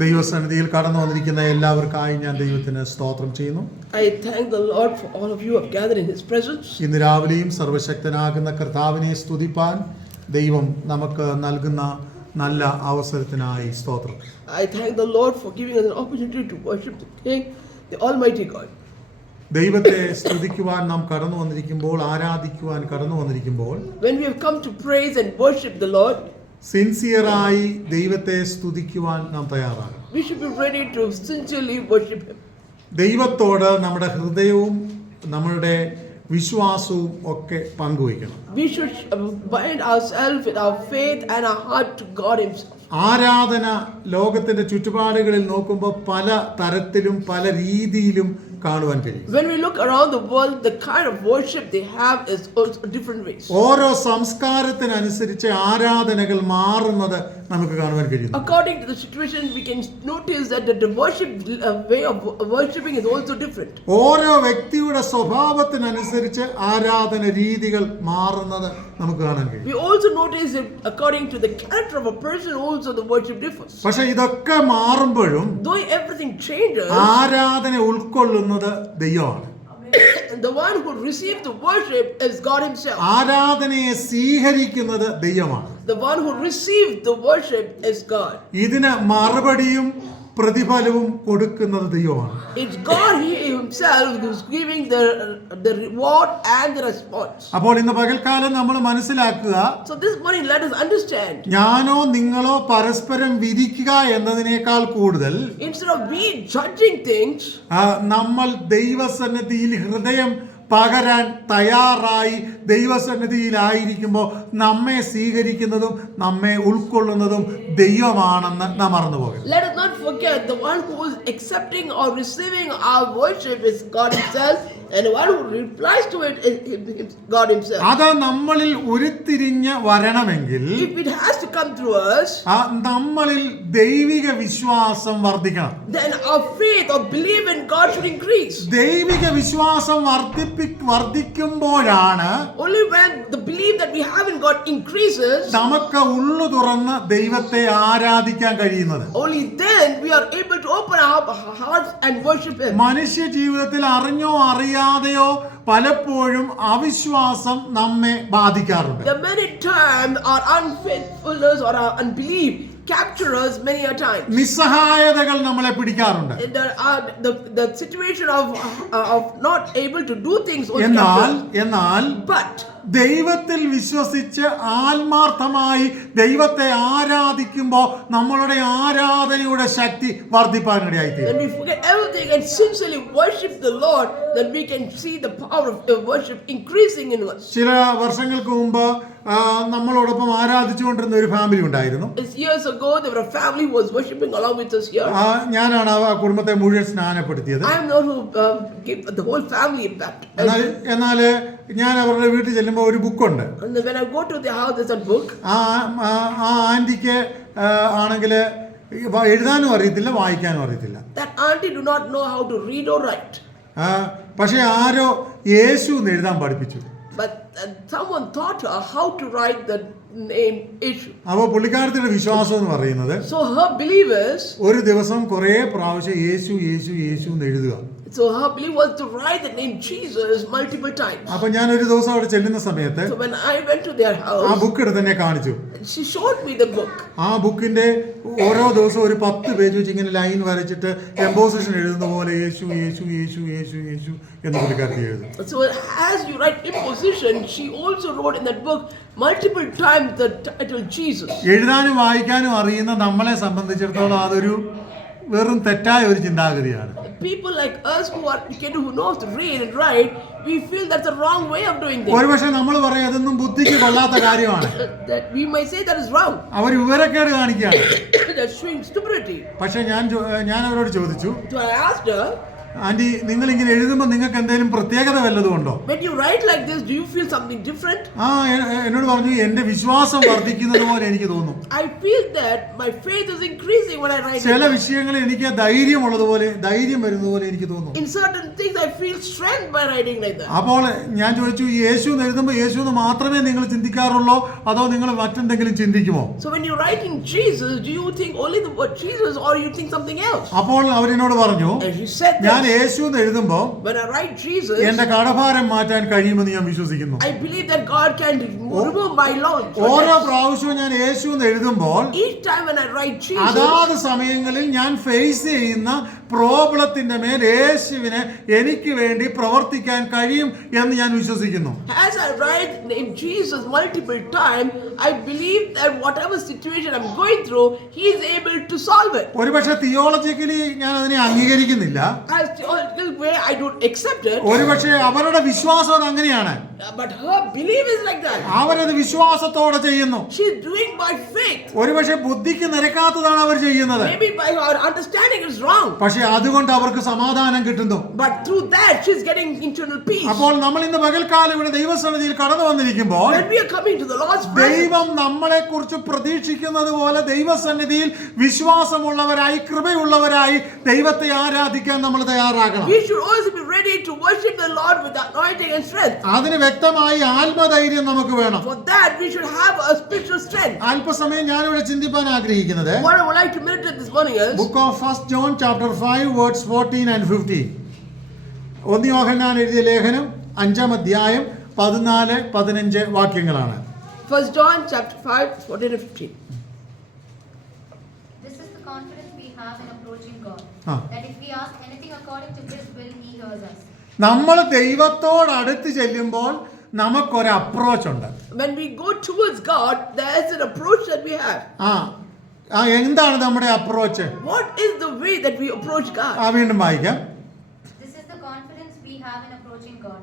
ദൈവസന്നിധിയിൽ കടന്നു വന്നിരിക്കുന്ന എല്ലാവർക്കായി ഞാൻ ദൈവത്തിന് സ്തോത്രം ചെയ്യുന്നു. I thank the Lord for all of you who have gathered in His presence. ഇന്ന് രാവിലെയും സർവശക്തനാകുന്ന കർത്താവിനെ സ്തുതിപ്പാൻ ദൈവം നമുക്ക് നൽകുന്ന നല്ല അവസരത്തിനായി സ്തോത്രം. I thank the Lord for giving us an opportunity to worship the King, the Almighty God. ദൈവത്തെ സ്തുതിക്കുവാൻ നാം കടന്നു വന്നിരിക്കുമ്പോൾ, ആരാധിക്കുവാൻ കടന്നു വന്നിരിക്കുമ്പോൾ, when we have come to praise and worship the Lord, സിൻസിയറായി ദൈവത്തെ സ്തുതിക്കുവാൻ നാം തയ്യാറാകണം. we should be ready to sincerely worship Him. ദൈവത്തോട് നമ്മുടെ ഹൃദയവും നമ്മളുടെ വിശ്വാസവും ഒക്കെ പങ്കുവയ്ക്കണം. We should bind ourselves with our faith and our heart to God Himself. ആരാധന ലോകത്തിന്റെ ചുറ്റുപാടുകളിൽ നോക്കുമ്പോൾ പല തരത്തിലും പല രീതിയിലും കാണുവാൻ കഴിയും. When we look around the world, the kind of worship they have is also different ways. ഓരോ സംസ്കാരത്തിനനുസരിച്ച് ആരാധനകൾ മാറുന്നത് നമുക്ക് കാണുവാൻ കഴിയും. According to the situation, we can notice that the worship way of worshiping is also different. ഓരോ വ്യക്തിയുടെ സ്വഭാവത്തിനനുസരിച്ച് ആരാധന രീതികൾ മാറുന്നത് നമുക്ക് കാണാൻ കഴിയും. We also notice that according to the character of a person, also the worship differs. പക്ഷേ ഇതൊക്കെ മാറുമ്പോഴും Though everything changes, ആരാധന ഉൾക്കൊള്ളുന്നത് ദൈവമാണ്. the one who receives the worship is God Himself. ആരാധനയെ സ്വീകരിക്കുന്നത് ദൈവമാണ്. The one who receives the worship is God. ഇതിന് മറുപടിയും പ്രതിഫലവും കൊടുക്കുന്നത് ദൈവമാണ്. It's God Himself who's giving the reward and the response. അപ്പോൾ ഇന്ന് പകൽക്കാലം നമ്മൾ മനസ്സിലാക്കുക, So this morning let us understand, ഞാനോ നിങ്ങളോ പരസ്പരം വിധിക്കുക എന്നതിനേക്കാൾ കൂടുതൽ instead of we judging things, നമ്മൾ ദൈവസന്നിധിയിൽ ഹൃദയം പകരാൻ തയ്യാറായി ദൈവസന്നിധിയിലായിരിക്കുമ്പോൾ നമ്മെ സ്വീകരിക്കുന്നതും നമ്മെ ഉൾക്കൊള്ളുന്നതും ദൈവമാണെന്ന് നാം മറന്നുപോകരുത്. let us not forget the one who is accepting or receiving our worship is God Himself, and the one who replies to it is God Himself. അത് നമ്മളിൽ ഉരുത്തിരിഞ്ഞ് വരണമെങ്കിൽ, If it has to come through us, നമ്മളിൽ ദൈവിക വിശ്വാസം വർദ്ധിക്കണം. then our faith or belief in God should increase. ദൈവിക വിശ്വാസം വർദ്ധിക്കുമ്പോഴാണ് Only when the belief that we have in God increases, നമുക്ക് ഉള്ളു തുറന്ന് ദൈവത്തെ ആരാധിക്കാൻ കഴിയുന്നത്. only then we are able to open our hearts and worship Him. മനുഷ്യ ജീവിതത്തിൽ അറിഞ്ഞോ അറിയാതെയോ പലപ്പോഴും അവിശ്വാസം നമ്മെ ബാധിക്കാറുണ്ട്. The many times our unfaithfulness or our unbelief capture us many a time. നിസ്സഹായതകൾ നമ്മളെ പിടിക്കാറുണ്ട്. The situation of not able to do things also എന്നാൽ but ദൈവത്തിൽ വിശ്വസിച്ച് ആത്മാർത്ഥമായി ദൈവത്തെ ആരാധിക്കുമ്പോൾ നമ്മളുടെ ആരാധനയുടെ ശക്തി വർദ്ധിപ്പാനിടയായിത്തീരും. when we forget everything and sincerely worship the Lord, then we can see the power of the worship increasing in us. ചില വർഷങ്ങൾക്ക് മുമ്പ് നമ്മളോടൊപ്പം ആരാധിച്ചുകൊണ്ടിരുന്ന ഒരു ഫാമിലി ഉണ്ടായിരുന്നു. Years ago there were a family who was worshiping along with us here. ഞാനാണ് ആ കുടുംബത്തെ മുഴുവൻ സ്നാനപ്പെടുത്തിയത്. I am the one who gave the whole family baptism. എന്നാൽ ഞാൻ അവരുടെ വീട്ടിൽ ചെല്ലുമ്പോൾ ഒരു ബുക്കുണ്ട്. And when I go to their house, there's a book. ആ ആന്റിക്ക് ആണെങ്കിൽ എഴുതാനും അറിയത്തില്ല, വായിക്കാനും അറിയത്തില്ല. That auntie do not know how to read or write. പക്ഷെ ആരോ യേശു എന്ന് എഴുതാൻ പഠിപ്പിച്ചു. But someone taught her how to write the name Yeshu. അപ്പോൾ പുള്ളിക്കാരത്തിന്റെ വിശ്വാസം എന്ന് പറയുന്നത്, So her belief is, ഒരു ദിവസം കുറേ പ്രാവശ്യം യേശു യേശു യേശു എന്ന് എഴുതുക. so her belief was to write the name Jesus multiple times. അപ്പോൾ ഞാൻ ഒരു ദിവസം അവിടെ ചെല്ലുന്ന സമയത്ത് So when I went to their ആ house, ബുക്ക് എടുത്ത് എന്നെ കാണിച്ചു. she showed me the book. ആ ബുക്കിന്റെ ഓരോ ദിവസവും ഒരു 10 പേജ് വെച്ച് ഇങ്ങനെ ലൈൻ വരച്ചിട്ട് എംബോസിഷൻ എഴുതുന്ന പോലെ യേശു യേശു യേശു യേശു യേശു എന്ന് പുള്ളിക്കാരത്തി എഴുതും. So as you write imposition, she also wrote in that book multiple times the title Jesus. എഴുതാനും വായിക്കാനും അറിയുന്ന നമ്മളെ സംബന്ധിച്ചിടത്തോളം അതൊരു വെറും തെറ്റായ ഒരു ചിന്താഗതിയാണ്. People like us who knows to read and write, we feel that's the wrong way of doing things. ഒരുപക്ഷെ നമ്മൾ പറയും അതൊന്നും ബുദ്ധിക്ക് കൊള്ളാത്ത കാര്യമാണ്. That we might say that is wrong. അവർ വിവരക്കേട് കാണിക്കുകയാണ്. That's showing stupidity. പക്ഷെ ഞാൻ അവരോട് ചോദിച്ചു, So I asked her, aunty, നിങ്ങൾ ഇങ്ങനെ എഴുതുമ്പോൾ നിങ്ങൾക്ക് എന്തെങ്കിലും പ്രത്യേകത വല്ലതും ഉണ്ടോ? When you write like this, do you feel something different? എന്നോട് പറഞ്ഞു എന്റെ വിശ്വാസം വർദ്ധിക്കുന്നത് പോലെ എനിക്ക് തോന്നും. I feel that my faith is increasing when I write. ചില വിഷയങ്ങളിൽ എനിക്ക് ധൈര്യമുള്ളതുപോലെ, ധൈര്യം വരുന്നതുപോലെ എനിക്ക് തോന്നും. In certain things I feel strength by writing like that. അപ്പോൾ ഞാൻ ചോദിച്ചു, യേശു എന്ന് എഴുതുമ്പോൾ യേശു എന്ന് മാത്രമേ നിങ്ങൾ ചിന്തിക്കാറുള്ളൂ, അതോ നിങ്ങൾ മറ്റെന്തെങ്കിലും ചിന്തിക്കുമോ? So when you write in Jesus, do you think only the word Jesus or you think something else? അപ്പോൾ അവരെന്നോട് പറഞ്ഞു, And he said ഞാൻ this, യേശു എന്ന് എഴുതുമ്പോൾ when I write Jesus, എന്റെ കടഭാരം മാറ്റാൻ കഴിയുമെന്ന് ഞാൻ വിശ്വസിക്കുന്നു. I believe that God can remove my load. ഓരോ പ്രാവശ്യവും ഞാൻ യേശു എന്ന് എഴുതുമ്പോൾ Each time when I write Jesus, അതാത് സമയങ്ങളിൽ ഞാൻ ഫേസ് ചെയ്യുന്ന പ്രോബ്ലത്തിന്റെ മേൽ യേശുവിനെ എനിക്ക് വേണ്ടി പ്രവർത്തിക്കാൻ കഴിയും എന്ന് ഞാൻ വിശ്വസിക്കുന്നു. as I write in Jesus multiple times, I believe that whatever situation I'm going through, he is able to solve it. ഒരുപക്ഷെ തിയോളജിക്കലി ഞാൻ അതിനെ അംഗീകരിക്കുന്നില്ല, As theological way I don't accept it, ഒരുപക്ഷെ അവരുടെ വിശ്വാസം അത് അങ്ങനെയാണ്. but her belief is like that. അവരത് വിശ്വാസത്തോടെ ചെയ്യുന്നു. She is doing by faith. ഒരുപക്ഷെ ബുദ്ധിക്ക് നിരക്കാത്തതാണ് അവർ ചെയ്യുന്നത്, Maybe by her understanding is wrong, പക്ഷെ അതുകൊണ്ട് അവർക്ക് സമാധാനം കിട്ടുന്നു. but through that she is getting internal peace. അപ്പോൾ നമ്മൾ ഇന്ന് പകൽക്കാലം ഇവിടെ ദൈവസന്നിധിയിൽ കടന്നു വന്നിരിക്കുമ്പോൾ When we are coming to the Lord's presence, ദൈവം നമ്മളെ കുറിച്ച് പ്രതീക്ഷിക്കുന്നത് പോലെ ദൈവസന്നിധിയിൽ വിശ്വാസമുള്ളവരായി, കൃപയുള്ളവരായി ദൈവത്തെ ആരാധിക്കാൻ നമ്മൾ തയ്യാറാകണം. we should also be ready to worship the Lord with anointing and strength. അതിന് വ്യക്തമായി ആത്മധൈര്യം നമുക്ക് വേണം. For that we should have a spiritual strength. അല്പസമയം ഞാനിവിടെ ചിന്തിപ്പാൻ ആഗ്രഹിക്കുന്നത് What I would like to meditate this morning is book of first John chapter 5 words 14 and 15. 1 യോഹന്നാൻ എഴുതിയ ലേഖനം 5-ാം അധ്യായം 14-15 വാക്യങ്ങളാണ്. 1 John chapter 5, 14 and 15. This is the confidence we have in approaching God, that if we ask anything according to His will, He hears us. നമ്മൾ ദൈവത്തോട് അടുത്ത് ചെല്ലുമ്പോൾ നമുക്കൊരു approach ഉണ്ട്. When we go towards God, there is an approach that we have. എന്താണ് നമ്മുടെ approach? What is the way that we approach God? വീണ്ടും വായിക്കാം. This is the confidence we have in approaching God,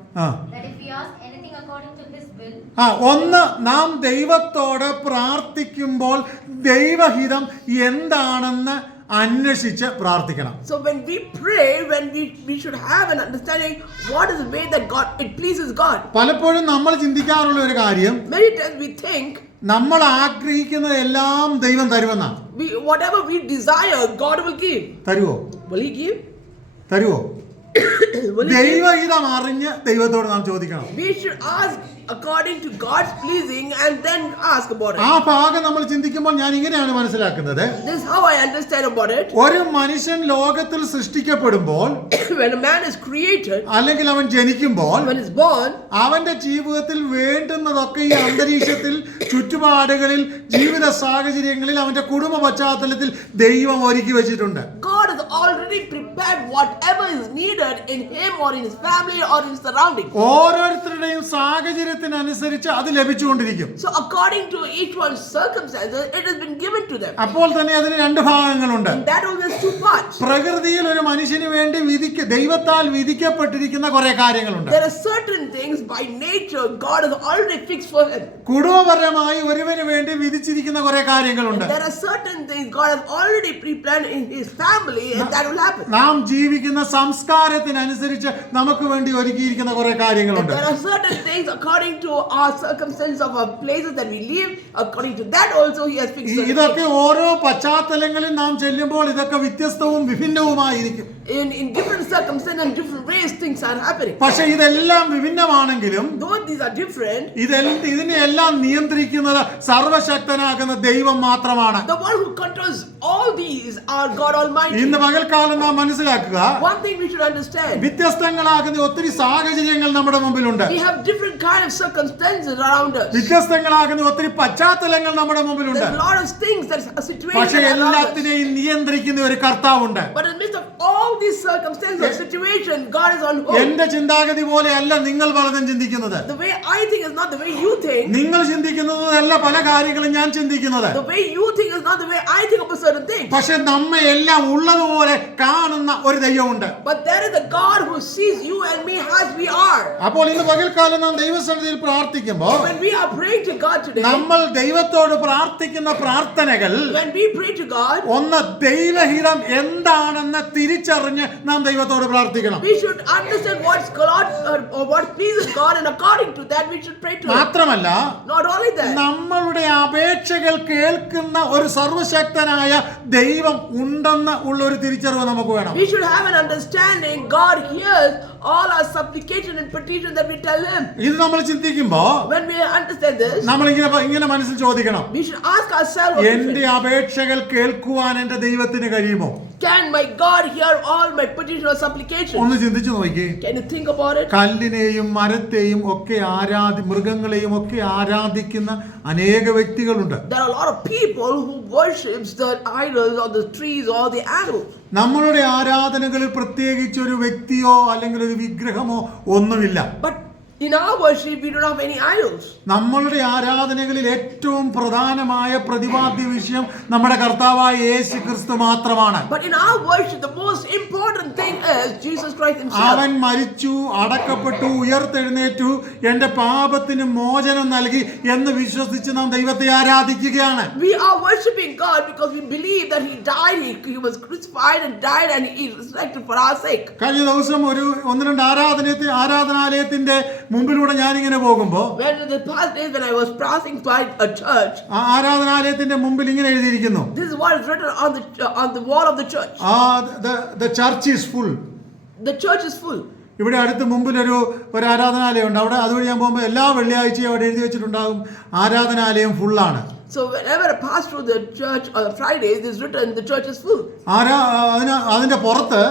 that if we ask anything according to His will. ഒന്ന്, നാം ദൈവത്തോട് പ്രാർത്ഥിക്കുമ്പോൾ ദൈവഹിതം എന്താണെന്ന് അന്വേഷിച്ച് പ്രാർത്ഥിക്കണം. So when we pray, we should have an understanding what is the way that God it pleases God. പലപ്പോഴും നമ്മൾ ചിന്തിക്കാറുള്ള ഒരു കാര്യം, Many times we think നമ്മൾ ആഗ്രഹിക്കുന്നത് എല്ലാം ദൈവം തരുമെന്നാണ്. whatever we desire, God will give. തരുവോ? Will He give? തരുവോ? Will He give? ദൈവഹിതം അറിഞ്ഞ് ദൈവത്തോട് നാം ചോദിക്കണം. We should ask according to God's pleasing and then ask about it. ആ ഭാഗം നമ്മൾ ചിന്തിക്കുമ്പോൾ ഞാൻ ഇങ്ങനെയാണ് മനസ്സിലാക്കുന്നത്. This is how I understand about it. ഒരു മനുഷ്യൻ ലോകത്തിൽ സൃഷ്ടിക്കപ്പെടുമ്പോൾ, When a man is created, അല്ലെങ്കിൽ അവൻ ജനിക്കുമ്പോൾ, when he's born, അവന്റെ ജീവിതത്തിൽ വേണ്ടുന്നതൊക്കെ ഈ അന്തരീക്ഷത്തിൽ, ചുറ്റുപാടുകളിൽ, ജീവിത സാഹചര്യങ്ങളിൽ, അവന്റെ കുടുംബ പശ്ചാത്തലത്തിൽ ദൈവം ഒരുക്കി വെച്ചിട്ടുണ്ട്. God has already prepared whatever is needed in him or in his family or in his surroundings. ഓരോരുത്തരുടെയും സാഹചര്യത്തിനനുസരിച്ച് അത് ലഭിച്ചുകൊണ്ടിരിക്കും. So according to each one's circumstances, it has been given to them. അപ്പോൾ തന്നെ അതിന് രണ്ട് ഭാഗങ്ങളുണ്ട്. And that always two parts. പ്രകൃതിയിൽ ഒരു മനുഷ്യന് വേണ്ടി ദൈവത്താൽ വിധിക്കപ്പെട്ടിരിക്കുന്ന കുറെ കാര്യങ്ങളുണ്ട്. There are certain things by nature God has already fixed for him. കുടുംബപരമായി ഒരുവന് വേണ്ടി വിധിച്ചിരിക്കുന്ന കുറെ കാര്യങ്ങളുണ്ട്. There are certain things God has already pre-planned in his family and that will happen. നാം ജീവിക്കുന്ന സംസ്കാരത്തിനനുസരിച്ച് നമുക്ക് വേണ്ടി ഒരുക്കിയിരിക്കുന്ന കുറെ കാര്യങ്ങളുണ്ട്. There are certain things according to our circumstances of our places that we live. According to that also he has fixed certain ഇതൊക്കെ things. ഓരോ പശ്ചാത്തലങ്ങളിൽ നാം ചെല്ലുമ്പോൾ ഇതൊക്കെ വ്യത്യസ്തവും വിഭിന്നവുമായിരിക്കും. In different circumstances and different ways things are happening. പക്ഷെ ഇതെല്ലാം വിഭിന്നമാണെങ്കിലും Though these are different, ഇതിനെല്ലാം നിയന്ത്രിക്കുന്നത് സർവശക്തനാകുന്ന ദൈവം മാത്രമാണ്. the one who controls all these are God Almighty. ഇന്ന് പകൽക്കാലം നാം മനസ്സിലാക്കുക, One thing we should understand, വ്യത്യസ്തങ്ങളാകുന്ന ഒത്തിരി സാഹചര്യങ്ങൾ നമ്മുടെ മുമ്പിലുണ്ട്. we have different kind of circumstances around us. വ്യത്യസ്തങ്ങളാകുന്ന ഒത്തിരി പശ്ചാത്തലങ്ങൾ നമ്മുടെ മുമ്പിലുണ്ട്. There's a lot of things, there's a situation പക്ഷെ around us. എല്ലാത്തിനെയും നിയന്ത്രിക്കുന്ന ഒരു കർത്താവുണ്ട്. But in the midst of all these circumstances or situations, God is on hold. എന്റെ ചിന്താഗതി പോലെയല്ല നിങ്ങൾ പലതും ചിന്തിക്കുന്നത്. The way I think is not the way you think. നിങ്ങൾ ചിന്തിക്കുന്നതല്ല പല കാര്യങ്ങളും ഞാൻ ചിന്തിക്കുന്നത്. The way you think is not the way I think of a certain thing. പക്ഷെ നമ്മെ എല്ലാം ഉള്ളതുപോലെ കാണുന്ന ഒരു ദൈവമുണ്ട്. But there is a God who sees you and me as we are. അപ്പോൾ ഇന്ന് പകൽക്കാലം നാം ദൈവസന്നിധിയിൽ പ്രാർത്ഥിക്കുമ്പോൾ, When we are praying to God today, നമ്മൾ ദൈവത്തോട് പ്രാർത്ഥിക്കുന്ന പ്രാർത്ഥനകൾ when we pray to God, ഒന്ന് ദൈവഹിതം എന്താണെന്ന് തിരിച്ചറിഞ്ഞ് തിരിച്ചറിഞ്ഞ് നാം ദൈവത്തോട് പ്രാർത്ഥിക്കണം. We should understand what's God or what pleases God, and according to that we should pray to Him. മാത്രമല്ല, Not only that, നമ്മളുടെ അപേക്ഷകൾ കേൾക്കുന്ന ഒരു സർവശക്തനായ ദൈവം ഉണ്ടെന്ന് ഉള്ള ഒരു തിരിച്ചറിവ് നമുക്ക് വേണം. we should have an understanding God hears all our supplication and petition that we tell Him. ഇത് നമ്മൾ ചിന്തിക്കുമ്പോ When we understand this, നമ്മൾ ഇങ്ങനെ മനസ്സിൽ ചോദിക്കണം, we should ask ourselves, എന്റെ അപേക്ഷകൾ കേൾക്കുവാൻ എന്റെ ദൈവത്തിന് കഴിയുമോ? can my God hear all my petition or supplication? ഒന്ന് ചിന്തിച്ചു നോക്കി. Can you think about it? കല്ലിനെയും മരത്തെയും ഒക്കെ മൃഗങ്ങളെയും ഒക്കെ ആരാധിക്കുന്ന അനേക വ്യക്തികളുണ്ട്. There are a lot of people who worships the idols or the trees or the animals. നമ്മളുടെ ആരാധനകളിൽ പ്രത്യേകിച്ച് ഒരു വ്യക്തിയോ അല്ലെങ്കിൽ ഒരു വിഗ്രഹമോ ഒന്നുമില്ല. But in our worship we don't have any idols. നമ്മളുടെ ആരാധനകളിൽ ഏറ്റവും പ്രധാനമായ പ്രതിപാദ്യ വിഷയം നമ്മുടെ കർത്താവായ യേശു ക്രിസ്തു മാത്രമാണ്. But in our worship the most important thing is Jesus Christ Himself. അവൻ മരിച്ചു, അടക്കപ്പെട്ടു, ഉയർത്തെഴുന്നേറ്റു, എന്റെ പാപത്തിന് മോചനം നൽകി എന്ന് വിശ്വസിച്ച് നാം ദൈവത്തെ ആരാധിക്കുകയാണ്. We are worshiping God because we believe that He died, He was crucified and died, and He resurrected for our sake. കഴിഞ്ഞ ദിവസം ഒന്ന് രണ്ട് ആരാധനാലയത്തിന്റെ മുമ്പിലൂടെ ഞാനിങ്ങനെ പോകുമ്പോ When in the past days when I was passing by a church, ആരാധനാലയത്തിന്റെ മുമ്പിൽ ഇങ്ങനെ എഴുതിയിരിക്കുന്നു, this is what is written on the wall of the church. the church is full. The church is full. ഇവിടെ അടുത്ത് മുമ്പിൽ ഒരു ആരാധനാലയം ഉണ്ട്. അവിടെ അതുവഴി ഞാൻ പോകുമ്പോൾ എല്ലാ വെള്ളിയാഴ്ചയും അവിടെ എഴുതി വെച്ചിട്ടുണ്ടാകും, ആരാധനാലയം ഫുള്ളാണ്. So whenever I pass through the church on Fridays, it is written the church is full. അതിന്റെ പുറത്ത്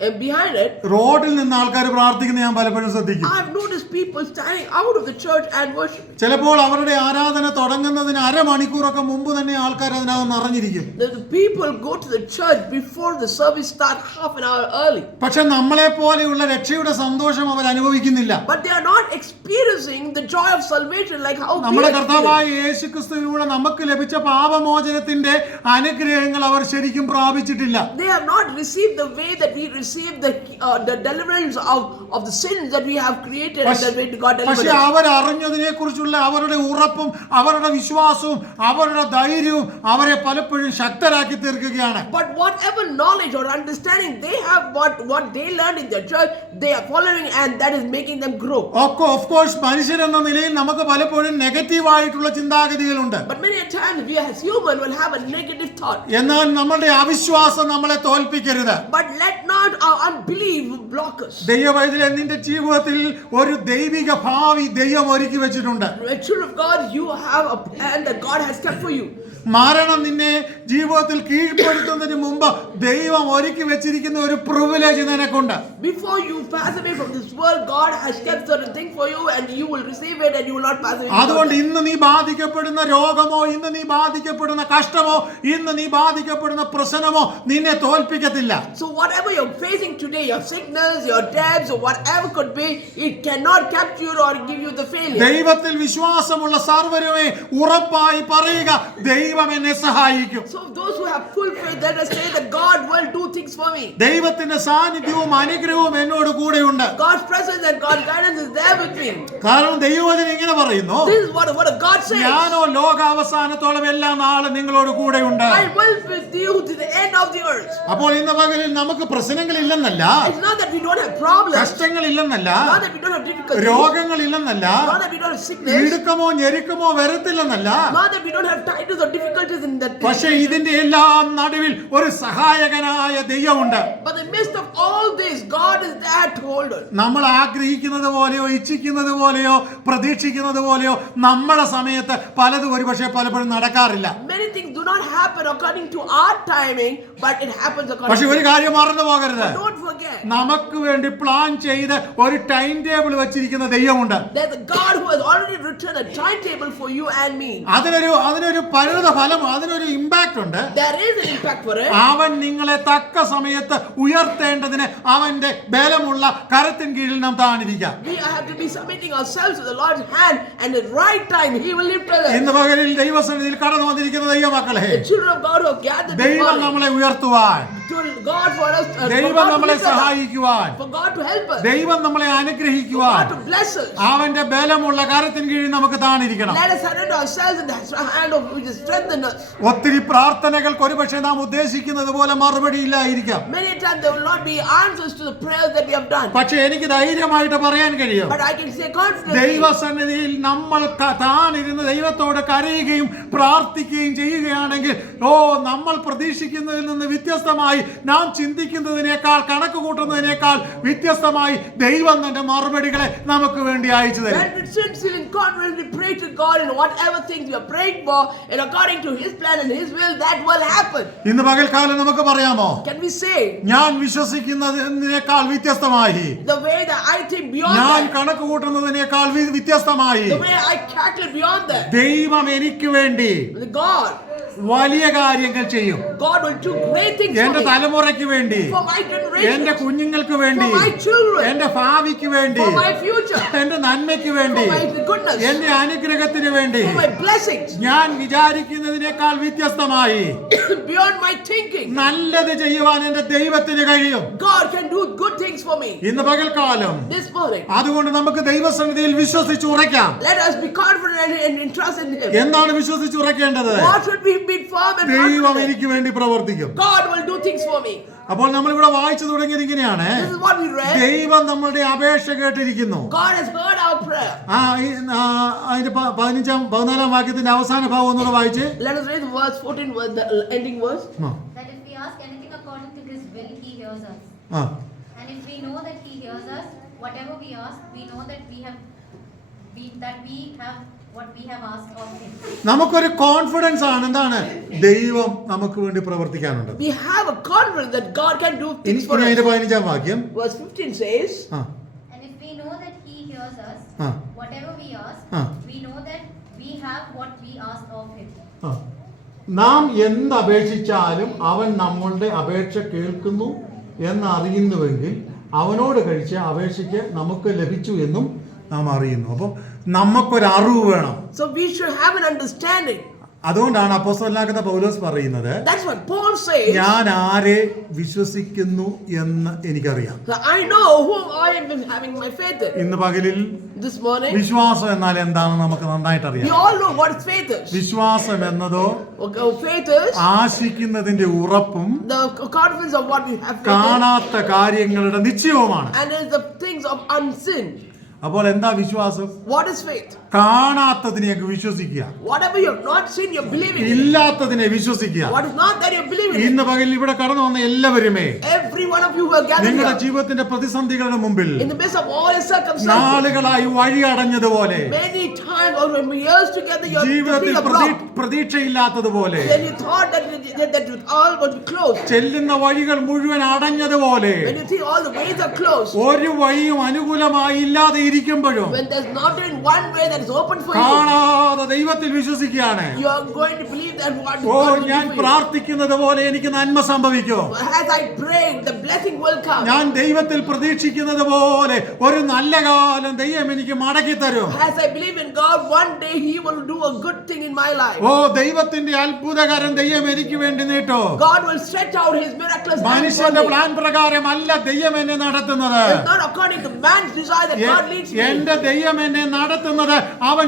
And behind it, റോഡിൽ നിന്ന് ആൾക്കാർ പ്രാർത്ഥിക്കുന്ന ഞാൻ പലപ്പോഴും ശ്രദ്ധിക്കും. I have noticed people standing out of the church and worshiping. ചിലപ്പോൾ അവരുടെ ആരാധന തുടങ്ങുന്നതിന് അരമണിക്കൂറൊക്കെ മുമ്പ് തന്നെ ആൾക്കാർ അതിനകത്ത് നിറഞ്ഞിരിക്കും. The people go to the church before the service starts half an hour early. പക്ഷെ നമ്മളെ പോലെയുള്ള രക്ഷയുടെ സന്തോഷം അവർ അനുഭവിക്കുന്നില്ല. But they are not experiencing the joy of salvation like how we നമ്മുടെ are. കർത്താവായ യേശുക്രിസ്തുവിലൂടെ നമുക്ക് ലഭിച്ച പാപമോചനത്തിന്റെ അനുഗ്രഹങ്ങൾ അവർ ശരിക്കും പ്രാപിച്ചിട്ടില്ല. They have not received the way that we receive the deliverance of the sins that we have created and the way God delivered പക്ഷെ us. അവർ അറിഞ്ഞതിനെ കുറിച്ചുള്ള അവരുടെ ഉറപ്പും അവരുടെ വിശ്വാസവും അവരുടെ ധൈര്യവും അവരെ പലപ്പോഴും ശക്തരാക്കി തീർക്കുകയാണ്. But whatever knowledge or understanding they have, what they learned in their church, they are following, and that is making them grow. Of course മനുഷ്യരെന്ന നിലയിൽ നമുക്ക് പലപ്പോഴും നെഗറ്റീവ് ആയിട്ടുള്ള ചിന്താഗതികളുണ്ട്. But many a times we as human will have a negative thought. എന്നാൽ നമ്മുടെ അവിശ്വാസം നമ്മളെ തോൽപ്പിക്കരുത്. But let not our unbelief block us. ദൈവവൈദ്യരെ നിന്റെ ജീവിതത്തിൽ ഒരു ദൈവിക ഭാവി ദൈവം ഒരുക്കി വെച്ചിട്ടുണ്ട്. Children of God, you have a plan that God has kept for you. മരണം നിന്നെ ജീവിതത്തിൽ കീഴ്പ്പെടുത്തുന്നതിന് മുമ്പ് ദൈവം ഒരുക്കി വെച്ചിരിക്കുന്ന ഒരു privilege നിനക്കുണ്ട്. Before you pass away from this world, God has kept certain thing for you, and you will receive it, and you will not pass away. അതുകൊണ്ട് ഇന്ന് നീ ബാധിക്കപ്പെടുന്ന രോഗമോ, ഇന്ന് നീ ബാധിക്കപ്പെടുന്ന കഷ്ടമോ, ഇന്ന് നീ ബാധിക്കപ്പെടുന്ന പ്രശ്നമോ നിന്നെ തോൽപ്പിക്കത്തില്ല. So whatever you're facing today, your sickness, your debts, or whatever could be, it cannot capture or give you the failure. ദൈവത്തിൽ വിശ്വാസമുള്ള സർവ്വരുമേ ഉറപ്പായി പറയുക, ദൈവം എന്നെ സഹായിക്കും. So those who have full faith, let us say that God will do things for me. ദൈവത്തിന്റെ സാന്നിധ്യവും അനുഗ്രഹവും എന്നോട് കൂടെയുണ്ട്. God's presence and God's guidance is there with me. കാരണം ദൈവവചനം ഇങ്ങനെ പറയുന്നു, This is what God says. ഞാനോ ലോകാവസാനത്തോളം എല്ലാ നാളും നിങ്ങളോട് കൂടെയുണ്ട്. I will with you to the end of the earth. അപ്പോൾ ഇന്ന് പകലിൽ നമുക്ക് പ്രശ്നങ്ങളില്ലെന്നല്ല, It's not that we don't have problems. കഷ്ടങ്ങളില്ലെന്നല്ല, Not that we don't have difficulties. രോഗങ്ങളില്ലെന്നല്ല, Not that we don't have sickness. ഇടുക്കമോ ഞെരുക്കമോ വരത്തില്ലെന്നല്ല. Not that we don't have titles or difficulties in that. പക്ഷെ ഇതിന്റെ എല്ലാം നടുവിൽ ഒരു സഹായകനായ ദൈവമുണ്ട്. But in the midst of all this, God is there to hold us. നമ്മൾ ആഗ്രഹിക്കുന്നത് പോലെയോ ഇച്ഛിക്കുന്നത് പോലെയോ പ്രതീക്ഷിക്കുന്നത് പോലെയോ നമ്മുടെ സമയത്ത് പലതും പലപ്പോഴും നടക്കാറില്ല. Many things do not happen according to our timing, but it happens according പക്ഷെ ഒരു കാര്യം മറന്നു പോകരുത്, Don't forget. നമുക്ക് വേണ്ടി പ്ലാൻ ചെയ്ത് ഒരു ടൈം ടേബിൾ വെച്ചിരിക്കുന്ന ദൈവമുണ്ട്. There's a God who has already written a timetable for you and me. അതിനൊരു പരിണിത ഫലം, അതിനൊരു ഇമ്പാക്ട് ഉണ്ട്. There is an impact for it. അവൻ നിങ്ങളെ തക്ക സമയത്ത് ഉയർത്തേണ്ടതിന് അവന്റെ ബലമുള്ള കരത്തിൻ കീഴിൽ നാം താണിരിക്കാം. We have to be submitting ourselves to the Lord's hand, and at the right time He will lift us. ഇന്ന് പകലിൽ ദൈവസന്നിധിയിൽ കടന്നു വന്നിരിക്കുന്ന ദൈവമക്കളെ, The children of God who have gathered this ദൈവം morning, നമ്മളെ ഉയർത്തുവാൻ to God for us, for ദൈവം God to നമ്മളെ lift us up, സഹായിക്കുവാൻ, for God to help us, ദൈവം നമ്മളെ for അനുഗ്രഹിക്കുവാൻ God to bless us. അവന്റെ ബലമുള്ള കരത്തിന് കീഴിൽ നമുക്ക് താണിരിക്കണം. Let us surrender ourselves in the hand of which is strengthen us. ഒത്തിരി പ്രാർത്ഥനകൾക്ക് ഒരുപക്ഷെ നാം ഉദ്ദേശിക്കുന്നത് പോലെ മറുപടി ഇല്ലായിരിക്കാം. Many times there will not be answers to the prayers that we have done. പക്ഷെ എനിക്ക് ധൈര്യമായിട്ട് പറയാൻ കഴിയും, But I can say confidently, ദൈവസന്നിധിയിൽ നമ്മൾ താണിരുന്ന് ദൈവത്തോട് കരയുകയും പ്രാർത്ഥിക്കുകയും ചെയ്യുകയാണെങ്കിൽ, നമ്മൾ പ്രതീക്ഷിക്കുന്നതിൽ നിന്ന് വ്യത്യസ്തമായി, നാം ചിന്തിക്കുന്നതിനേക്കാൾ കണക്ക് കൂട്ടുന്നതിനേക്കാൾ വ്യത്യസ്തമായി ദൈവം തന്റെ മറുപടികളെ നമുക്ക് വേണ്ടി അയച്ചു തരും. when we sincerely and confidently pray to God in whatever things we are praying for, and according to His plan and His will, that will happen. ഇന്ന് പകൽക്കാലം നമുക്ക് പറയാമോ, Can we say, ഞാൻ വിശ്വസിക്കുന്നതിനേക്കാൾ വ്യത്യസ്തമായി, the way that I think beyond ഞാൻ that, കണക്ക് കൂട്ടുന്നതിനേക്കാൾ വ്യത്യസ്തമായി the way I calculate beyond that, ദൈവം എനിക്ക് വേണ്ടി God വലിയ കാര്യങ്ങൾ ചെയ്യും. God will do great things for എന്റെ me, തലമുറയ്ക്ക് വേണ്ടി, for my എന്റെ generation, കുഞ്ഞുങ്ങൾക്ക് വേണ്ടി, for my children, എന്റെ ഭാവിക്ക് വേണ്ടി, for my future, എന്റെ നന്മയ്ക്ക് for വേണ്ടി, my goodness, എന്റെ അനുഗ്രഹത്തിന് വേണ്ടി for my blessings, ഞാൻ വിചാരിക്കുന്നതിനേക്കാൾ വ്യത്യസ്തമായി beyond my thinking. നല്ലത് ചെയ്യുവാൻ എന്റെ ദൈവത്തിന് കഴിയും. God can do good things for me. ഇന്ന് പകൽക്കാലം This morning, അതുകൊണ്ട് നമുക്ക് ദൈവസന്നിധിയിൽ വിശ്വസിച്ചുറയ്ക്കാം. let us be confident and trust in Him. എന്താണ് വിശ്വസിച്ചുറയ്ക്കേണ്ടത്? What should we be firm and ദൈവം confident? എനിക്ക് വേണ്ടി പ്രവർത്തിക്കും. God will do things for me. അപ്പോൾ നമ്മൾ ഇവിടെ വായിച്ചു തുടങ്ങിയത് ഇങ്ങനെയാണ്, This is what we read. ദൈവം നമ്മളുടെ അപേക്ഷ കേട്ടിരിക്കുന്നു. God has heard our prayer. അതിന്റെ 14 വാക്യത്തിന്റെ അവസാന ഭാഗം ഒന്നുകൂടെ വായിച്ച്. Let us read verse 14, the ending verse. That if we ask anything according to His will, He hears us. And if we know that He hears us, whatever we ask, we know that we have what we have asked of Him. നമുക്കൊരു confidence ആണ്, എന്താണ്, ദൈവം നമുക്ക് വേണ്ടി പ്രവർത്തിക്കാനുണ്ട്. We have a confidence that God can do things for ഇനി അതിന്റെ us. 15 വാക്യം. Verse 15 says, And if we know that He hears us, whatever we ask, we know that we have what we asked of Him. നാം എന്തപേക്ഷിച്ചാലും അവൻ നമ്മളുടെ അപേക്ഷ കേൾക്കുന്നു എന്നറിയുന്നുവെങ്കിൽ അവനോട് കഴിച്ച അപേക്ഷയ്ക്ക് നമുക്ക് ലഭിച്ചു എന്നും നാം അറിയുന്നു. അപ്പം നമുക്കൊരു അറിവ് വേണം. so we should have an understanding. അതുകൊണ്ടാണ് അപ്പോസ്തലനാകുന്ന പൗലോസ് പറയുന്നത്, That's what Paul says. ഞാൻ ആരെ വിശ്വസിക്കുന്നു എന്ന് എനിക്കറിയാം. So I know whom I am having my faith in. ഇന്ന് പകലിൽ This morning, വിശ്വാസം എന്നാൽ എന്താണെന്ന് നമുക്ക് നന്നായിട്ട് we അറിയാം. all know what faith is. വിശ്വാസം എന്നതോ Okay, faith is ആശിക്കുന്നതിന്റെ ഉറപ്പും the confidence of what we have faith in, കാണാത്ത കാര്യങ്ങളുടെ നിശ്ചയവുമാണ്. and is the things of unseen. അപ്പോൾ എന്താ വിശ്വാസം? What is faith? കാണാത്തതിനെ വിശ്വസിക്കുക, Whatever you have not seen, you believe in. ഇല്ലാത്തതിനെ വിശ്വസിക്കുക. What is not that you believe in. ഇന്ന് പകൽ ഇവിടെ കടന്നു വന്ന എല്ലാവരുമേ, Every one of you who are gathered നിങ്ങളുടെ here, ജീവിതത്തിന്റെ പ്രതിസന്ധികളുടെ മുമ്പിൽ in the midst of all your circumstances, നാളുകളായി വഴി അടഞ്ഞതുപോലെ, many times or years together, you ജീവിതത്തിൽ feel blocked. പ്രതീക്ഷയില്ലാത്തതുപോലെ, Then you thought that all would be closed. ചെല്ലുന്ന വഴികൾ മുഴുവൻ അടഞ്ഞതുപോലെ, When you think all the ways are closed, ഒരു വഴിയും അനുകൂലമായി ഇല്ലാതെ ഇരിക്കുമ്പോഴും when there's not even one way that is open for you, കാണാതെ ദൈവത്തിൽ വിശ്വസിക്കുകയാണ്. you are going to believe that what oh, God will ഞാൻ do for you. പ്രാർത്ഥിക്കുന്നത് പോലെ എനിക്ക് നന്മ സംഭവിക്കും. As I pray, the blessing will come. ഞാൻ ദൈവത്തിൽ പ്രതീക്ഷിക്കുന്നത് പോലെ ഒരു നല്ല കാലം ദൈവം എനിക്ക് മടക്കി തരും. As I believe in God, one day He will do a good thing in my life. ഓ, ദൈവത്തിന്റെ അത്ഭുതകരം ദൈവം എനിക്ക് വേണ്ടി നീട്ടോ. God will stretch out His miraculous hand for മനുഷ്യന്റെ me. പ്ലാൻ പ്രകാരമല്ല ദൈവം എന്നെ നടത്തുന്നത്. It's not according to man's desire that God leads me. എന്റെ ദൈവം എന്നെ നടത്തുന്നത് അവൻ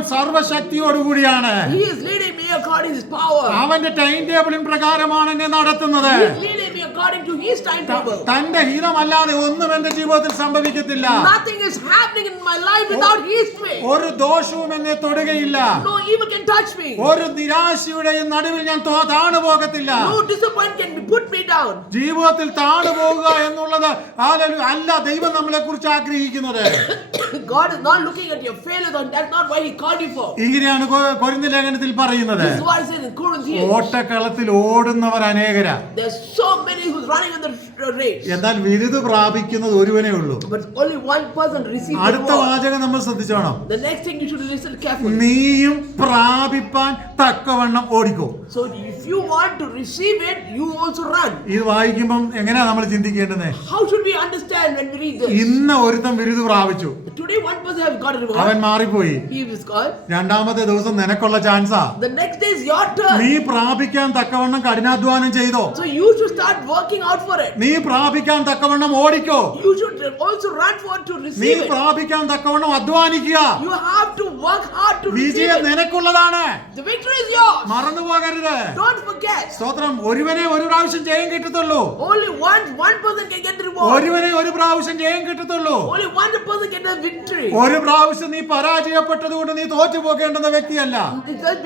സർവശക്തിയോടുകൂടിയാണ്. He is leading me according to His power. അവന്റെ ടൈം ടേബിളിൻ പ്രകാരമാണ് എന്നെ നടത്തുന്നത്. He is leading me according to His timetable. തന്റെ ഹിതമല്ലാതെ ഒന്നും എന്റെ ജീവിതത്തിൽ സംഭവിക്കത്തില്ല. Nothing is happening in my life without His way. ഒരു ദോഷവും എന്നെ തൊടുകയില്ല. No evil can touch me. ഒരു നിരാശയുടെയും നടുവിൽ ഞാൻ താണു പോകത്തില്ല. No disappointment can put me down. ജീവിതത്തിൽ താണു പോകുക എന്നുള്ളത് അല്ല ദൈവം നമ്മളെ കുറിച്ച് ആഗ്രഹിക്കുന്നത്. God is not looking at your failures, and that's not why He called you for. ഇങ്ങനെയാണ് കൊരിന്ത്യർ ലേഖനത്തിൽ പറയുന്നത്. This is what it says in Corinthians. ഓട്ടക്കളത്തിൽ ഓടുന്നവർ അനേകരാ, There's so many who's running in the race, എന്നാൽ വിരുദ് പ്രാപിക്കുന്നത് ഒരുവനേ ഉള്ളൂ. but only one person receives the അടുത്ത reward. വാചകം നമ്മൾ ശ്രദ്ധിച്ചോണം. The next thing you should listen carefully. നീയും പ്രാപിപ്പാൻ തക്കവണ്ണം ഓടിക്കോ. So if you want to receive it, you also run. ഇത് വായിക്കുമ്പം എങ്ങനെയാ നമ്മൾ ചിന്തിക്കേണ്ടത്? How should we understand when we read this? ഇന്ന് ഒരുത്തൻ വിരുദ് പ്രാപിച്ചു, Today Today one person has got a reward. അവൻ മാറിപ്പോയി. He is God. രണ്ടാമത്തെ ദിവസം നിനക്കുള്ള ചാൻസാ. The next day is your turn. നീ പ്രാപിക്കാൻ തക്കവണ്ണം കഠിനാധ്വാനം ചെയ്തോ. So you should start working out for it. നീ പ്രാപിക്കാൻ തക്കവണ്ണം ഓടിക്കോ. You should also run for to നീ receive it. പ്രാപിക്കാൻ തക്കവണ്ണം അധ്വാനിക്കുക. You have to work hard to receive വിജയം it. നിനക്കുള്ളതാണ്. The victory is yours. മറന്നു പോകരുത്. Don't forget. സ്തോത്രം. ഒരുവനെ ഒരു പ്രാവശ്യം ജയം കിട്ടത്തുള്ളൂ. Only one person can get the reward. ഒരുവനെ ഒരു പ്രാവശ്യം ജയം കിട്ടത്തുള്ളൂ. Only one person get the victory. ഒരു പ്രാവശ്യം നീ പരാജയപ്പെട്ടത് കൊണ്ട് നീ തോറ്റു പോകേണ്ടുന്ന വ്യക്തിയല്ല.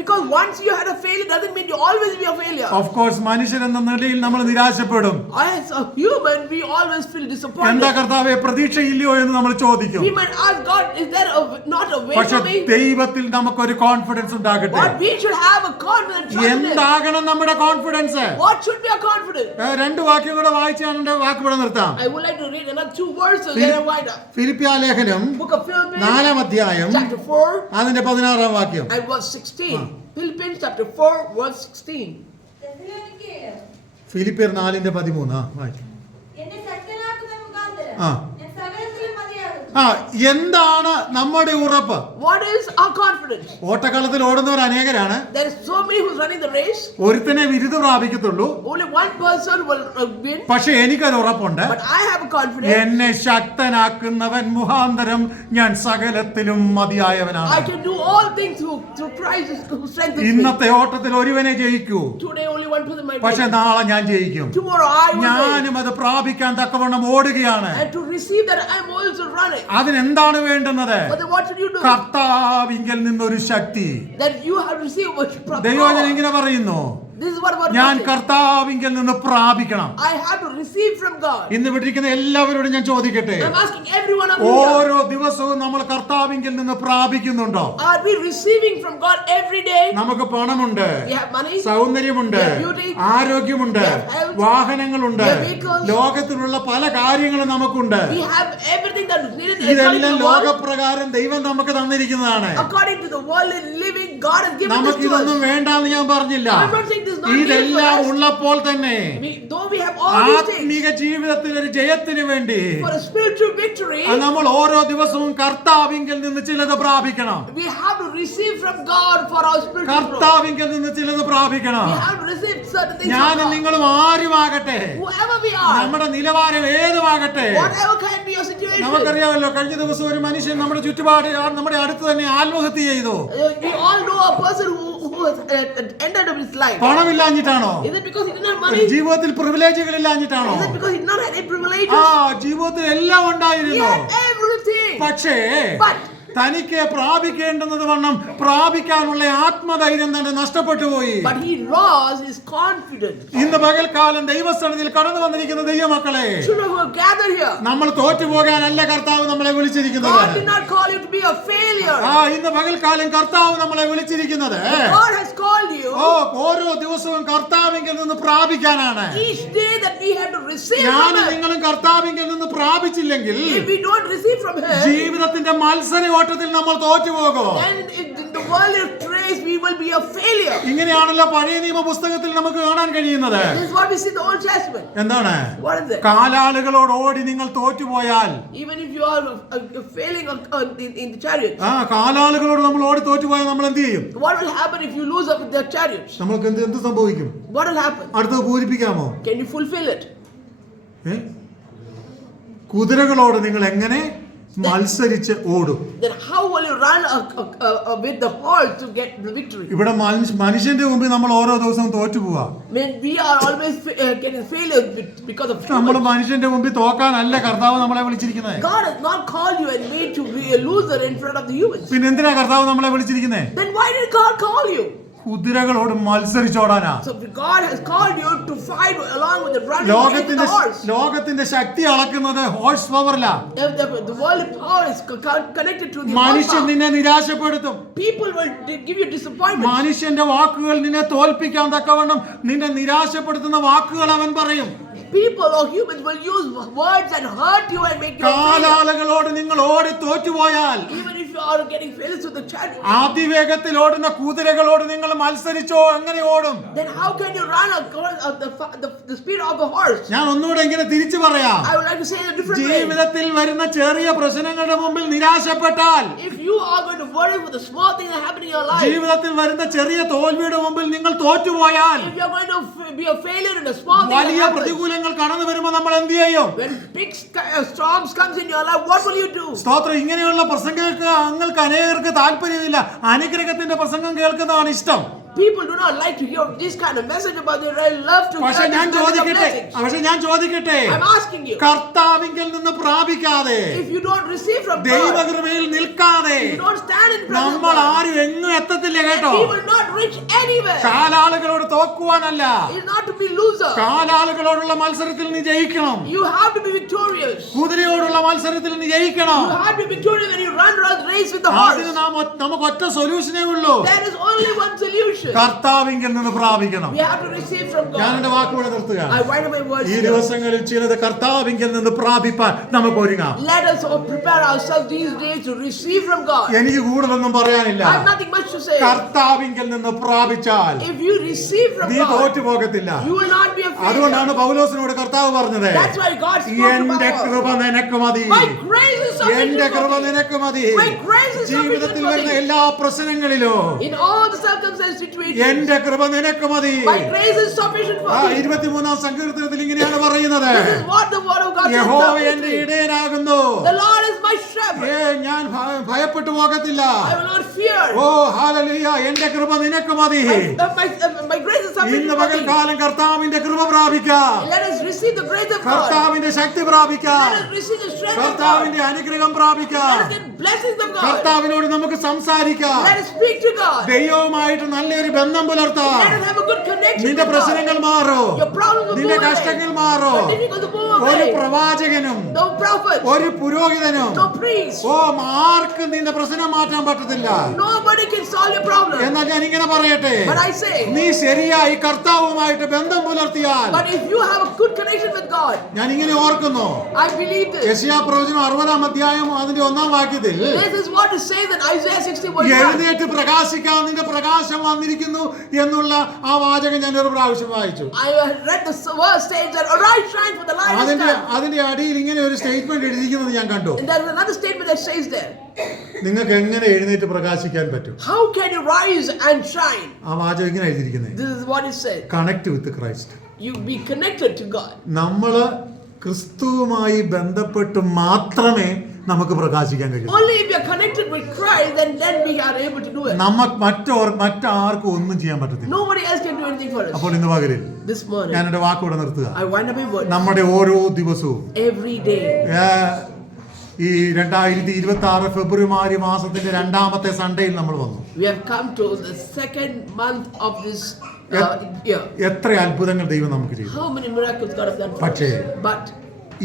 Because once you had a failure doesn't mean you always be a failure. Of course, മനുഷ്യൻ എന്ന നിലയിൽ നമ്മൾ നിരാശപ്പെടും. As a human, we always feel disappointed. എന്താ കർത്താവേ പ്രതീക്ഷയില്ലയോ എന്ന് നമ്മൾ ചോദിക്കും. We might ask God, is there not a way പക്ഷെ for me? ദൈവത്തിൽ നമുക്കൊരു കോൺഫിഡൻസ് ഉണ്ടാകട്ടെ. But we should have a confidence. എന്താകണം നമ്മുടെ confidence? What should be our confidence? രണ്ട് വാക്യം കൂടെ വായിച്ച് ഞാൻ എന്റെ വാക്കുകൂടെ നിർത്താം. I would like to read another 2 verses then I wind up. ഫിലിപ്പിയ ലേഖനം Book of Philippians, 4-ാം അധ്യായം chapter 4 അതിന്റെ 16-ാം വാക്യം. and verse 16. Philippians chapter 4 verse 16. തെസ്സലോനിക്കയർ, ഫിലിപ്പിയർ 4:13 വായിച്ചു. എന്നെ ശക്തനാക്കുന്ന മുഖാന്തരം ആ. ഞാൻ സകലത്തിലും മതിയാകുന്നു. എന്താണ് നമ്മുടെ ഉറപ്പ്? What is our confidence? ഓട്ടക്കളത്തിൽ ഓടുന്നവർ അനേകരാണ്. There is so many who's running the race. ഒരുത്തനെ വിരുദ് പ്രാപിക്കത്തുള്ളൂ. Only one person will win. പക്ഷെ എനിക്കൊരു ഉറപ്പുണ്ട്. But I have a confidence. എന്നെ ശക്തനാക്കുന്നവൻ മുഖാന്തരം ഞാൻ സകലത്തിലും മതിയായവനാണ്. I can do all things through Christ who strengthens me. ഇന്നത്തെ ഓട്ടത്തിൽ ഒരുവനെ ജയിക്കൂ. Today only one person might പക്ഷെ win. നാളെ ഞാൻ ജയിക്കും. Tomorrow I will win. ഞാനും അത് പ്രാപിക്കാൻ തക്കവണ്ണം ഓടുകയാണ്. And to receive that I am also running. അതിനെന്താണ് വേണ്ടുന്നത്? But then what should you do? കർത്താവിങ്കൽ നിന്നൊരു ശക്തി. That you have received what ദൈവവചനം ഇങ്ങനെ പറയുന്നു, This is what ഞാൻ കർത്താവിങ്കൽ നിന്ന് പ്രാപിക്കണം. I have to receive from God. ഇന്ന് വിട്ടിരിക്കുന്ന എല്ലാവരോടും ഞാൻ ചോദിക്കട്ടെ, I'm asking every one of you. ഓരോ ദിവസവും നമ്മൾ കർത്താവിങ്കൽ നിന്ന് പ്രാപിക്കുന്നുണ്ടോ? Are we receiving from God every day? നമുക്ക് പണമുണ്ട്, We have money. സൗന്ദര്യമുണ്ട്, We have beauty. ആരോഗ്യമുണ്ട്, We have health. വാഹനങ്ങളുണ്ട്, We have vehicles. ലോകത്തിലുള്ള പല കാര്യങ്ങളും നമുക്കുണ്ട്. We have everything that is needed according ഇതെല്ലാം to the world. ലോകപ്രകാരം ദൈവം നമുക്ക് തന്നിരിക്കുന്നതാണ്. According to the world living, God has given this നമുക്ക് to us. ഇതൊന്നും വേണ്ടാന്ന് ഞാൻ പറഞ്ഞില്ല. I'm not saying this is not needed for ഇതെല്ലാം us. ഉള്ളപ്പോൾ തന്നെ Though we have all these things, ആത്മീക ജീവിതത്തിൽ ഒരു ജയത്തിന് വേണ്ടി for a spiritual victory, നമ്മൾ ഓരോ ദിവസവും കർത്താവിങ്കൽ നിന്ന് ചിലത് പ്രാപിക്കണം. we have to receive from God for our spiritual growth. കർത്താവിങ്കൽ നിന്ന് ചിലത് പ്രാപിക്കണം. We have to receive certain things ഞാനും from God. നിങ്ങളും ആരുമാകട്ടെ, Whoever we are, നമ്മുടെ നിലവാരം ഏതുമാകട്ടെ, whatever can be your situation. നമുക്കറിയാമല്ലോ, കഴിഞ്ഞ ദിവസം ഒരു മനുഷ്യൻ നമ്മുടെ ചുറ്റുപാട് നമ്മുടെ അടുത്ത് തന്നെ ആത്മഹത്യ ചെയ്തു. We all know a person who has ended up his life. പണമില്ലാഞ്ഞിട്ടാണോ? Is it because he didn't have money? ജീവിതത്തിൽ പ്രിവിലേജുകൾ ഇല്ലാഞ്ഞിട്ടാണോ? Is it because he did not have any privileges? ജീവിതത്തിൽ എല്ലാം He ഉണ്ടായിരുന്നു. had everything. പക്ഷേ But തനിക്ക് പ്രാപിക്കേണ്ടുന്നത് വണ്ണം പ്രാപിക്കാനുള്ള ആത്മധൈര്യം തന്നെ നഷ്ടപ്പെട്ടു പോയി. he lost his confidence. ഇന്ന് പകൽക്കാലം ദൈവസന്നിധിയിൽ കടന്നു വന്നിരിക്കുന്ന ദൈവമക്കളെ, Children who are gathered here, നമ്മൾ തോറ്റുപോകാനല്ല കർത്താവ് നമ്മളെ വിളിച്ചിരിക്കുന്നത്. God did not call you to be a failure. ഇന്ന് പകൽക്കാലം കർത്താവ് നമ്മളെ വിളിച്ചിരിക്കുന്നത് God has called you ഓരോ ദിവസവും കർത്താവിങ്കിൽ നിന്ന് പ്രാപിക്കാനാണ്. each day that we have to receive from ഞാനും Him. നിങ്ങളും കർത്താവിങ്കിൽ നിന്ന് പ്രാപിച്ചില്ലെങ്കിൽ If we don't receive from Him, ജീവിതത്തിന്റെ മത്സര ഓട്ടത്തിൽ നമ്മൾ തോറ്റുപോകും. then in the world race we will be a failure. ഇങ്ങനെയാണല്ലോ പഴയ നിയമ പുസ്തകത്തിൽ നമുക്ക് കാണാൻ കഴിയുന്നത്. This is what we see in the Old Testament. എന്താണ്? What is it? കാലാളുകളോട് ഓടി നിങ്ങൾ തോറ്റുപോയാൽ, Even if you are failing in the chariots, കാലാളുകളോട് നമ്മൾ ഓടി തോറ്റുപോയാൽ നമ്മൾ എന്ത് ചെയ്യും? what will happen if you lose up with the chariots? നമ്മൾക്ക് എന്ത് സംഭവിക്കും? What will happen? അടുത്തത് പൂരിപ്പിക്കാമോ? Can you fulfill it? കുതിരകളോട് നിങ്ങൾ എങ്ങനെ മത്സരിച്ച് ഓടും? Then how will you run with the horse to get the victory? ഇവിടെ മനുഷ്യന്റെ മുമ്പിൽ നമ്മൾ ഓരോ ദിവസവും തോറ്റുപോവാ. When we are always getting failure because of നമ്മൾ humans. മനുഷ്യന്റെ മുമ്പിൽ തോക്കാനല്ല കർത്താവ് നമ്മളെ വിളിച്ചിരിക്കുന്നത്. God has not called you and made you be a loser in front of the humans. പിന്നെ എന്തിനാ കർത്താവ് നമ്മളെ വിളിച്ചിരിക്കുന്നത്? Then why did God call you? കുതിരകളോട് മത്സരിച്ചോടാനാ. So God has called you to fight along with the running against the horse. ലോകത്തിന്റെ ശക്തി അളക്കുന്നത് horse പവറിലാ. The world power is connected to the മനുഷ്യൻ horse. നിന്നെ നിരാശപ്പെടുത്തും. People will give you disappointment. മനുഷ്യന്റെ വാക്കുകൾ നിന്നെ തോൽപ്പിക്കാൻ തക്കവണ്ണം നിന്നെ നിരാശപ്പെടുത്തുന്ന വാക്കുകൾ അവൻ പറയും. People or humans will use words and hurt you and make you fail. കാലാളുകളോട് നിങ്ങൾ ഓടി തോറ്റുപോയാൽ, Even if you are getting failures with the chariot, അതിവേഗത്തിൽ ഓടുന്ന കുതിരകളോട് നിങ്ങൾ മത്സരിച്ചോ? എങ്ങനെ ഓടും? then how can you run the speed of a horse? ഞാൻ ഒന്നുകൂടെ ഇങ്ങനെ തിരിച്ചു പറയാം. I would like to say in a different way. ജീവിതത്തിൽ വരുന്ന ചെറിയ പ്രശ്നങ്ങളുടെ മുമ്പിൽ നിരാശപ്പെട്ടാൽ, If you are going to worry with the small things that happen in your life, ജീവിതത്തിൽ വരുന്ന ചെറിയ തോൽവിയുടെ മുമ്പിൽ നിങ്ങൾ തോറ്റുപോയാൽ, if you are going to be a failure in a small thing that വലിയ happens, പ്രതികൂലങ്ങൾ കടന്നു വരുമ്പോൾ നമ്മൾ എന്ത് ചെയ്യും? when big storms comes in your life, what will you do? സ്തോത്രം. ഇങ്ങനെയുള്ള പ്രസംഗങ്ങൾക്ക് നിങ്ങൾക്ക് അനേകർക്ക് താല്പര്യമില്ല. അനുഗ്രഹത്തിന്റെ പ്രസംഗം കേൾക്കുന്നതാണ് ഇഷ്ടം. People do not like to hear this kind of message, but they really love to പക്ഷെ hear ഞാൻ this kind of ചോദിക്കട്ടെ, message. I'm asking you, കർത്താവിങ്കിൽ നിന്ന് പ്രാപിക്കാതെ, if you don't receive from God, ദൈവകൃപയിൽ നിൽക്കാതെ you don't stand in presence of നമ്മൾ God, ആരും എങ്ങും എത്തത്തില്ല കേട്ടോ. He will not reach anywhere. കാലാളുകളോട് തോക്കുവാനല്ല, It's not to be loser. കാലാളുകളോടുള്ള മത്സരത്തിൽ നീ ജയിക്കണം. You have to be victorious. കുതിരയോടുള്ള മത്സരത്തിൽ നീ ജയിക്കണം. You have to be victorious when you run a race with the horse. അതിന് നമുക്ക് ഒറ്റ സൊല്യൂഷനേ ഉള്ളൂ. There is only one solution. കർത്താവിങ്കിൽ നിന്ന് പ്രാപിക്കണം. We have to receive from ഞാൻ God. എന്റെ വാക്കുകൂടെ നിർത്തുക. I wind up my words ഈ here. ദിവസങ്ങളിൽ ചിലത് കർത്താവിങ്കിൽ നിന്ന് പ്രാപിപ്പാൻ നമുക്ക് ഒരുങ്ങാം. Let us all prepare ourselves these days to receive from God. എനിക്ക് കൂടുതലൊന്നും പറയാനില്ല. I have nothing much to say. കർത്താവിങ്കിൽ നിന്ന് പ്രാപിച്ചാൽ If you receive from നീ God, തോറ്റു പോകത്തില്ല. you will not be afraid. അതുകൊണ്ടാണ് പൗലോസിനോട് കർത്താവ് പറഞ്ഞത്, That's why God spoke to എന്റെ Paul. കൃപ നിനക്ക് മതി. My grace is sufficient എന്റെ for കൃപ me. നിനക്ക് മതി. My grace is ജീവിതത്തിൽ sufficient വരുന്ന for me. എല്ലാ പ്രശ്നങ്ങളിലും In all the circumstances, situations, എന്റെ കൃപ നിനക്ക് മതി. my grace is sufficient for me. 23-ാം സങ്കീർത്തനത്തിൽ ഇങ്ങനെയാണ് പറയുന്നത്, This is what the word of God യഹോവ says. എന്റെ ഇടയനാകുന്നു. The Lord is my shepherd. ഞാൻ ഭയപ്പെട്ടു പോകത്തില്ല. I will not fear. Oh hallelujah, എന്റെ കൃപ നിനക്ക് മതി. My grace is sufficient ഇന്ന് for me. പകൽക്കാലം കർത്താവിന്റെ കൃപ പ്രാപിക്കാം. Let us receive the grace of God. കർത്താവിന്റെ ശക്തി പ്രാപിക്കാം. Let us receive the strength of God. കർത്താവിന്റെ അനുഗ്രഹം പ്രാപിക്കാം. Let us get blessings of God. കർത്താവിനോട് നമുക്ക് സംസാരിക്കാം. Let us speak to God. ദൈവവുമായിട്ട് നല്ലൊരു ബന്ധം പുലർത്താം. Let us have a good connection നിന്റെ with God. പ്രശ്നങ്ങൾ മാറോ, Your problems will നിന്റെ go away. കഷ്ടങ്ങൾ മാറോ. Your difficulties will go ഒരു away. പ്രവാചകനും No prophet, ഒരു പുരോഹിതനും no priest, ഓ ആർക്കും നിന്റെ പ്രശ്നം മാറ്റാൻ പറ്റത്തില്ല. nobody can solve your problem. എന്നാൽ ഞാൻ ഇങ്ങനെ പറയട്ടെ, But I say, നീ ശരിയായി കർത്താവുമായിട്ട് ബന്ധം പുലർത്തിയാൽ, but if you have a good connection with God, ഞാൻ ഇങ്ങനെ ഓർക്കുന്നു, I believe this. യെശയ്യാ പ്രവചനം 60-ാം അധ്യായം അതിന്റെ 1-ാം വാക്യത്തിൽ, This is what it says in Isaiah 60:1. എഴുന്നേറ്റ് പ്രകാശിക്കാൻ നിന്റെ പ്രകാശം വന്നിരിക്കുന്നു എന്നുള്ള ആ വാചകം ഞാൻ ഒരു പ്രാവശ്യം വായിച്ചു. I read the verse saying that arise, shine, for the light has come. അതിന്റെ അടിയിൽ ഇങ്ങനെ ഒരു സ്റ്റേറ്റ്മെന്റ് എഴുതിയിരിക്കുന്നത് ഞാൻ കണ്ടു. And there is another statement that says there, നിങ്ങൾക്ക് എങ്ങനെ എഴുന്നേറ്റ് പ്രകാശിക്കാൻ പറ്റും? how can you rise and shine? ആ വാചകം ഇങ്ങനെ എഴുതിയിരിക്കുന്നത്, This is what it said. Connect with Christ. You be connected to God. നമ്മള് ക്രിസ്തുവുമായി ബന്ധപ്പെട്ട് മാത്രമേ നമുക്ക് പ്രകാശിക്കാൻ കഴിയൂ. Only if you are connected with Christ, then we are able to do it. മറ്റാർക്കും ഒന്നും ചെയ്യാൻ പറ്റത്തില്ല. Nobody else can do anything for us. അപ്പോൾ ഇന്ന് പകലിൽ This morning, ഞാൻ എന്റെ വാക്കോടെ നിർത്തുക. I wind up my words. നമ്മുടെ ഓരോ ദിവസവും Every day, ഈ 2026 ഫെബ്രുവരി മാസത്തിന്റെ 2-ാമത്തെ സൺഡേയിൽ നമ്മൾ വന്നു. we have come to the second month of this year. എത്ര അത്ഭുതങ്ങൾ ദൈവം നമുക്ക് ചെയ്തു. How many miracles God has done for us. പക്ഷേ But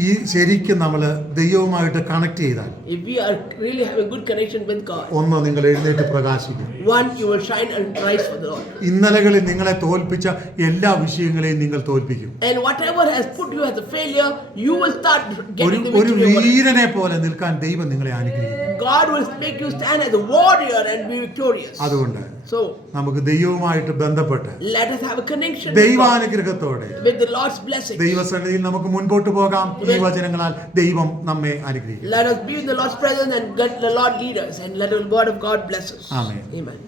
ഈ ശരിക്കും നമ്മൾ ദൈവവുമായിട്ട് കണക്ട് ചെയ്താൽ, if we are really have a good connection with God, ഒന്ന് നിങ്ങൾ എഴുന്നേറ്റ് പ്രകാശിക്കും. one, you will shine and rise for the Lord. ഇന്നലകളിൽ നിങ്ങളെ തോൽപ്പിച്ച എല്ലാ വിഷയങ്ങളെയും നിങ്ങൾ തോൽപ്പിക്കും. And whatever has put you as a failure, you will start getting the ഒരു victory over it. വീരനെ പോലെ നിൽക്കാൻ ദൈവം നിങ്ങളെ അനുഗ്രഹിക്കും. God will make you stand as a warrior and be victorious. അതുകൊണ്ട് So, നമുക്ക് ദൈവവുമായിട്ട് ബന്ധപ്പെട്ട് let us have a connection with God, ദൈവാനുഗ്രഹത്തോടെ with the Lord's blessing. ദൈവസന്നിധിയിൽ നമുക്ക് മുൻപോട്ട് പോകാം. ഈ വചനങ്ങളാൽ ദൈവം നമ്മെ അനുഗ്രഹിക്കും. Let us be in the Lord's presence and let the Lord lead us, and let the word of God bless us. Amen. Amen.